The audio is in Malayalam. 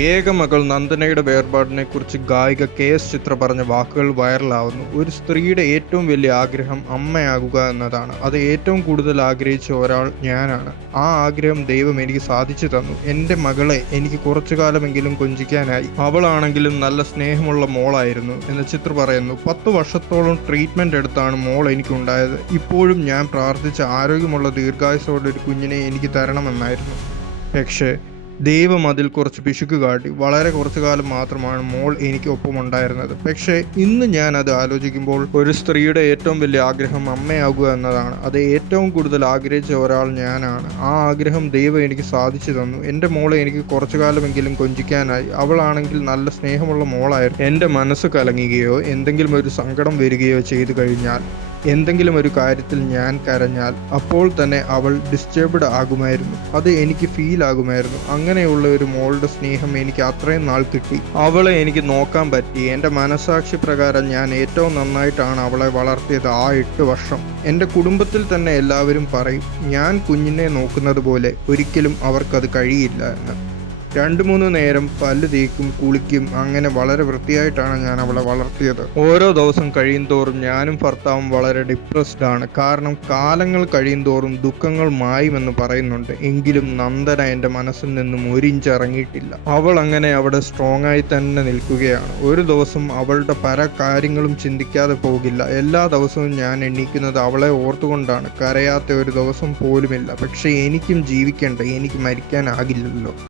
ഏകമകൾ നന്ദനയുടെ വേർപാടിനെക്കുറിച്ച് ഗായിക കെ.എസ്. ചിത്ര പറഞ്ഞ വാക്കുകൾ വൈറലാവുന്നു. ഒരു സ്ത്രീയുടെ ഏറ്റവും വലിയ ആഗ്രഹം അമ്മയാകുക എന്നതാണ്. അത് ഏറ്റവും കൂടുതൽ ആഗ്രഹിച്ച ഒരാൾ ഞാനാണ്. ആ ആഗ്രഹം ദൈവം എനിക്ക് സാധിച്ചു തന്നു. എൻ്റെ മകളെ എനിക്ക് കുറച്ചു കാലമെങ്കിലും കൊഞ്ചിക്കാനായി. അവളാണെങ്കിലും നല്ല സ്നേഹമുള്ള മോളായിരുന്നു എന്ന് ചിത്ര പറയുന്നു. 10 വർഷത്തോളം ട്രീറ്റ്മെന്റ് എടുത്താണ് മോൾ എനിക്കുണ്ടായത്. ഇപ്പോഴും ഞാൻ പ്രാർത്ഥിച്ച ആരോഗ്യമുള്ള ദീർഘായുസ്സോടെ ഒരു കുഞ്ഞിനെ എനിക്ക് തരണമെന്നായിരുന്നു. പക്ഷേ ദൈവം അതിൽ കുറച്ച് പിശുക്ക് കാട്ടി. വളരെ കുറച്ചു കാലം മാത്രമാണ് മോൾ എനിക്ക് ഒപ്പമുണ്ടായിരുന്നത്. പക്ഷേ ഇന്ന് ഞാൻ അത് ആലോചിക്കുമ്പോൾ ഒരു സ്ത്രീയുടെ ഏറ്റവും വലിയ ആഗ്രഹം അമ്മയാകുക എന്നതാണ്. അത് ഏറ്റവും കൂടുതൽ ആഗ്രഹിച്ച ഒരാൾ ഞാനാണ്. ആ ആഗ്രഹം ദൈവം എനിക്ക് സാധിച്ചു തന്നു. എൻ്റെ മോളെ എനിക്ക് കുറച്ചു കാലമെങ്കിലും കൊഞ്ചിക്കാനായി. അവളാണെങ്കിൽ നല്ല സ്നേഹമുള്ള മോളായിരുന്നു. എൻ്റെ മനസ്സ് കലങ്ങുകയോ എന്തെങ്കിലും ഒരു സങ്കടം വരികയോ ചെയ്തു കഴിഞ്ഞാൽ, എന്തെങ്കിലും ഒരു കാര്യത്തിൽ ഞാൻ കരഞ്ഞാൽ അപ്പോൾ തന്നെ അവൾ ഡിസ്റ്റർബ്ഡ് ആകുമായിരുന്നു. അത് എനിക്ക് ഫീൽ ആകുമായിരുന്നു. അങ്ങനെയുള്ള ഒരു മോളുടെ സ്നേഹം എനിക്ക് അത്രയും നാൾ കിട്ടി. അവളെ എനിക്ക് നോക്കാൻ പറ്റി. എൻ്റെ മനസാക്ഷി പ്രകാരം ഞാൻ ഏറ്റവും നന്നായിട്ടാണ് അവളെ വളർത്തിയത്. ആ 8 വർഷം എൻ്റെ കുടുംബത്തിൽ തന്നെ എല്ലാവരും പറയും, ഞാൻ കുഞ്ഞിനെ നോക്കുന്നത് പോലെ ഒരിക്കലും അവർക്കത് കഴിയില്ല എന്ന്. 2-3 നേരം പല്ല് തേക്കും, കുളിക്കും. അങ്ങനെ വളരെ വൃത്തിയായിട്ടാണ് ഞാൻ അവളെ വളർത്തിയത്. ഓരോ ദിവസം കഴിയുന്തോറും ഞാനും ഭർത്താവും വളരെ ഡിപ്രസ്ഡ് ആണ്. കാരണം കാലങ്ങൾ കഴിയുന്തോറും ദുഃഖങ്ങൾ മായുമെന്ന് പറയുന്നുണ്ട്. എങ്കിലും നന്ദന എൻ്റെ മനസ്സിൽ നിന്നും 1 ഇഞ്ച് ഇറങ്ങിയിട്ടില്ല. അവൾ അങ്ങനെ അവിടെ സ്ട്രോങ് ആയി തന്നെ നിൽക്കുകയാണ്. ഒരു ദിവസം അവളുടെ പല കാര്യങ്ങളും ചിന്തിക്കാതെ പോകില്ല. എല്ലാ ദിവസവും ഞാൻ എണീക്കുന്നത് അവളെ ഓർത്തുകൊണ്ടാണ്. കരയാത്ത ഒരു ദിവസം പോലുമില്ല. പക്ഷേ എനിക്കും ജീവിക്കണ്ടേ, എനിക്ക് മരിക്കാനാകില്ലല്ലോ.